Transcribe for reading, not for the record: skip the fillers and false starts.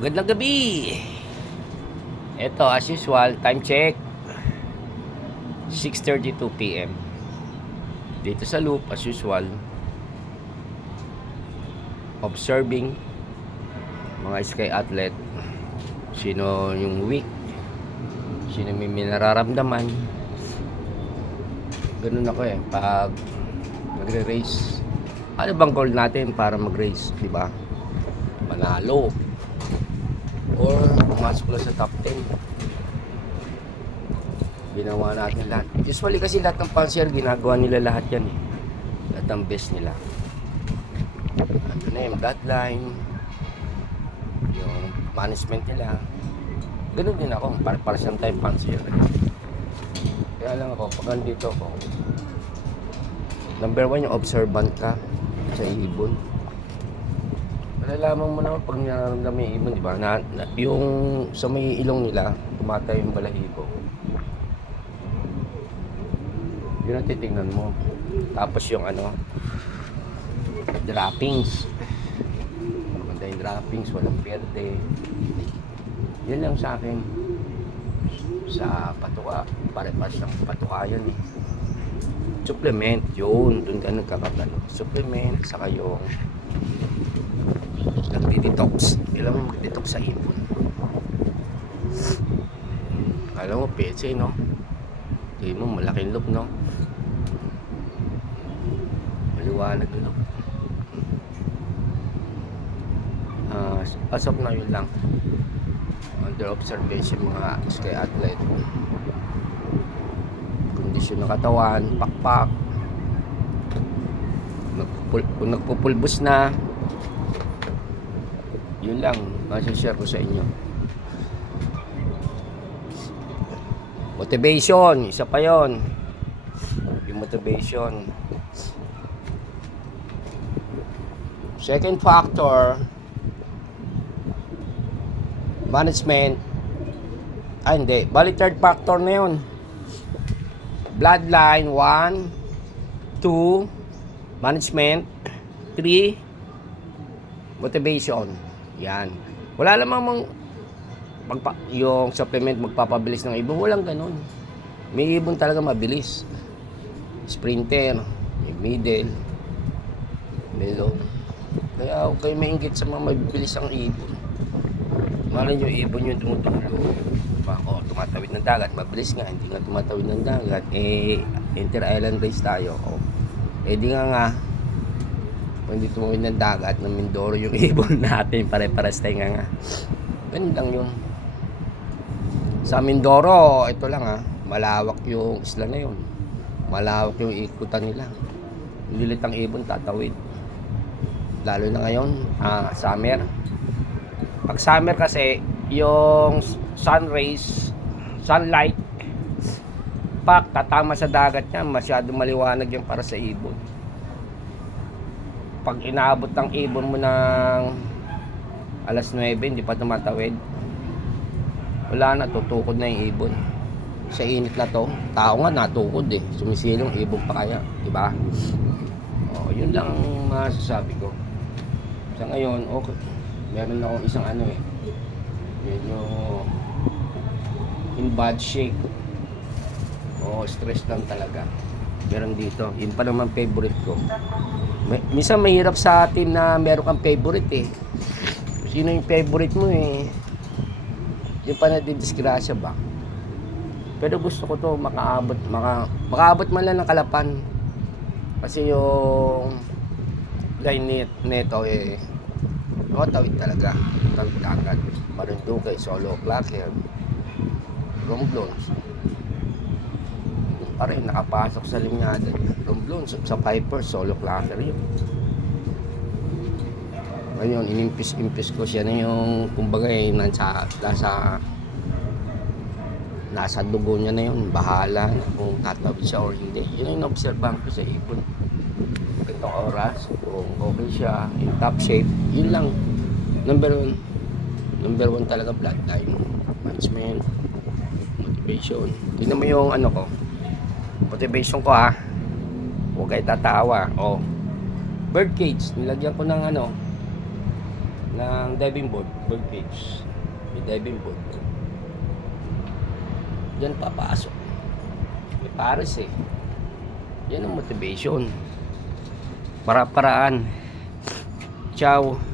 Magandang gabi. Ito as usual, time check 6:32 PM. Dito sa loop as usual, observing mga sky athlete. Sino yung weak, sino may nararamdaman. Ganun ako pag magre-race. Ano bang goal natin para mag-race, di ba? Manalo or pumasok lang sa top 10. Ginawa natin lahat. Usually kasi lahat ng pansier, ginagawa nila lahat yan lahat ng best nila. Ano na yung bloodline, yung management nila. Ganun din ako, para siyang time pansier. Kaya lang ako, pag nandito ako, number 1 yung observant ka sa ibon. Malalaman mo naman pag nararamdaman yung ibon, di ba? Yung sa may ilong nila, tumatay yung balahibo. Yun ang titignan mo. Tapos yung droppings. Maganda yung droppings, walang perte. Yun lang sa akin. Sa patuka, pare-pas ng patuka yan Supplement, yun. Doon ka nagkakatalo. Supplement, saka yung nagdi-detox. Ilan mo mag-detox sa ibon. Kala mo, petse, no? Hindi mo, malaking loop, no? Maliwanag yung loop. As of now, yun lang. Under observation mga sky athlete. Kondisyon ng katawan, pakpak. Kung nagpupulbos na, yun lang, masashare ko sa inyo. Motivation, isa pa yon. Yung motivation. Second factor, management. Hindi. Bali third factor na yun. Bloodline, 1, 2, management, 3, motivation. Yan. Wala namang yung supplement magpapabilis ng ibon. Walang ganun. May ibon talaga mabilis. Sprinter, may middle, mellow. Kaya huwag kayo mainggit sa mga mabilis ang ibon. Malay nyo, ibon yung tumutulo. O, tumatawid ng dagat. Mabilis nga, hindi nga tumatawid ng dagat. Inter-island race tayo. Di nga kung hindi tumawid ng dagat ng Mindoro yung ibon natin, pare-pares tayo nga. Ganun lang yun. Sa Mindoro, ito lang malawak yung isla na yun. Malawak yung ikutan nila. Lilit ang ibon, tatawid. Lalo na ngayon, summer. Pag summer kasi, yung sun rays, sunlight, tatama sa dagat niya, masyado maliwanag yung para sa ibon. Pag inaabot ng ibon mo ng alas 9, hindi pa tumatawid, wala na, tutukod na yung ibon. Sa init na to, tao nga natukod sumisilong, ibon pa kaya, diba? Yun lang ang masasabi ko. Sa ngayon, okay, meron akong isang medyo in bad shape. Stress lang talaga. Meron dito, yun pa naman favorite ko. Minsan mahirap sa atin na meron kang favorite Sino yung favorite mo yung pa nadidisgrasya ba? Pero gusto ko to makaabot man lang ng Kalapan. Kasi yung line neto tawid talaga. Tawid agad. Marinduque, Solo, Clacker, Romblons. Pareho nakapasok sa linyada. Romblons, sa Piper, Solo, Clacker yun. Ngayon, inimpis ko siya na yung kumbaga nasa dugo niya na yun. Bahala na kung tatawid siya or hindi. Yun yung observan ko sa ibon. Itong oras, kung okay siya, in top shape, yun lang. Number one talaga bloodline. Management, motivation. Tignan mo yung ko. Motivation ko Huwag kayo tatawa. Bird cage, nilagyan ko ng ng diving board, bird cage. May diving board. Diyan papasok. May pares eh. Yan ang motivation. Para-paraan. Ciao.